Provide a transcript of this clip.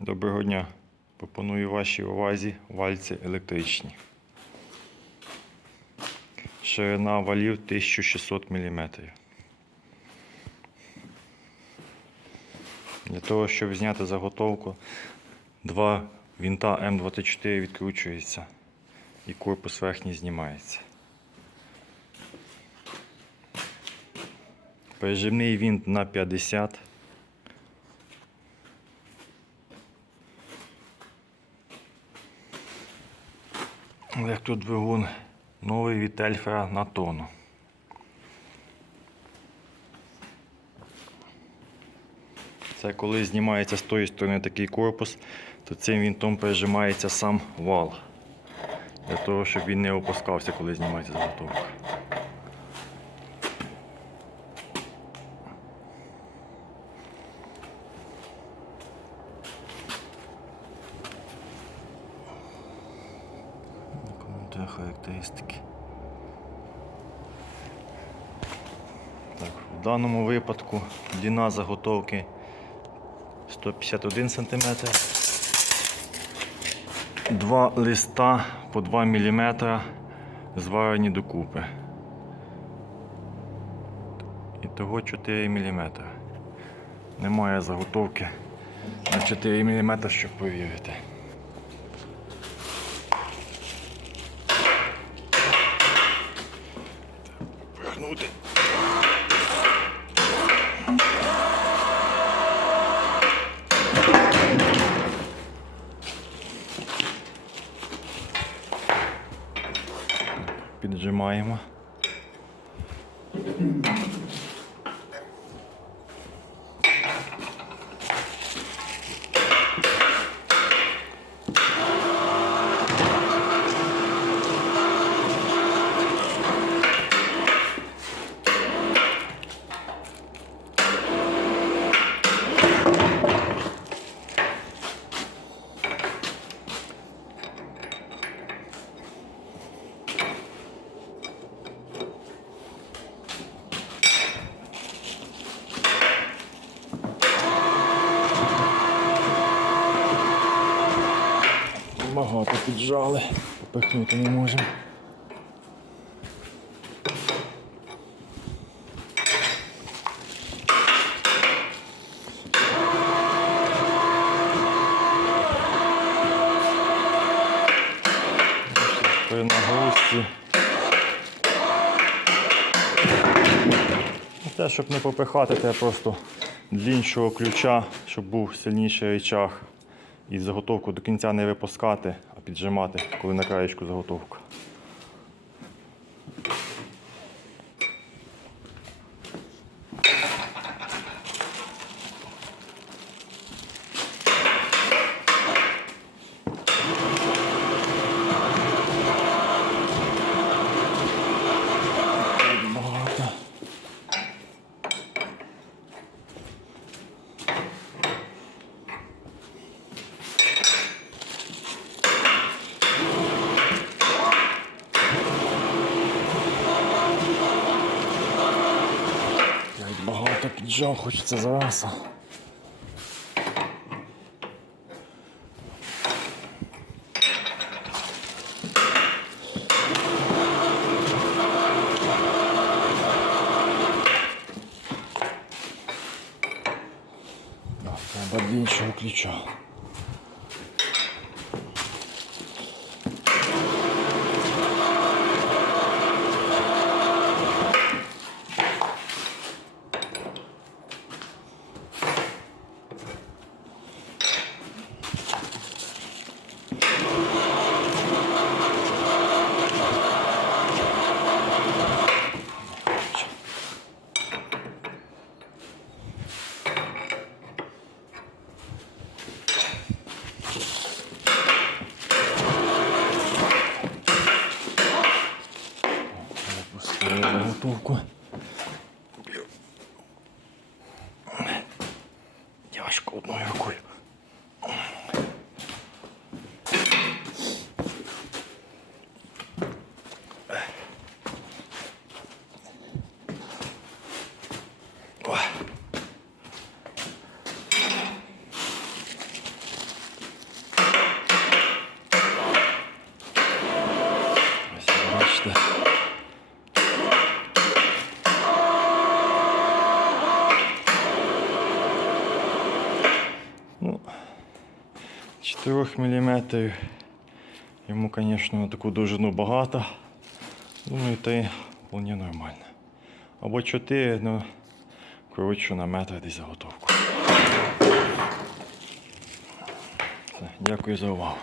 Доброго дня. Пропоную вашій увазі вальці електричні. Ширина валів 1600 мм. Для того, щоб зняти заготовку, два вінта М24 відкручуються і корпус верхній знімається. Пережимний вінт на 50 Електродвигун новий від Ельфера на тонну. Це коли знімається з тої сторони такий корпус, то цим вінтом пережимається сам вал. Для того, щоб він не опускався, коли знімається заготовка. Коментує характеристики. Так, в даному випадку длина заготовки 151 см. Два листа по 2 мм зварені докупи. Ітого 4 мм. Немає заготовки на 4 мм, щоб повірити. Піджимаємо. Багато піджали, попихнути не можемо. Нагрузці. Ну, Те, щоб не попихати, треба просто для іншого ключа, щоб був сильніший речах. І заготовку до кінця не випускати, а піджимати, коли на краєчку заготовка. Багато. Навіть багато піджав, хочеться зараз. Так, Треба для іншого ключа. Заготовку. Тяжко одною рукою. 4 мм. Йому, звісно, на таку довжину багато. Думаю, та вполне нормально. Або 4, ну, коротше, на метр десь заготовку. Дякую за увагу.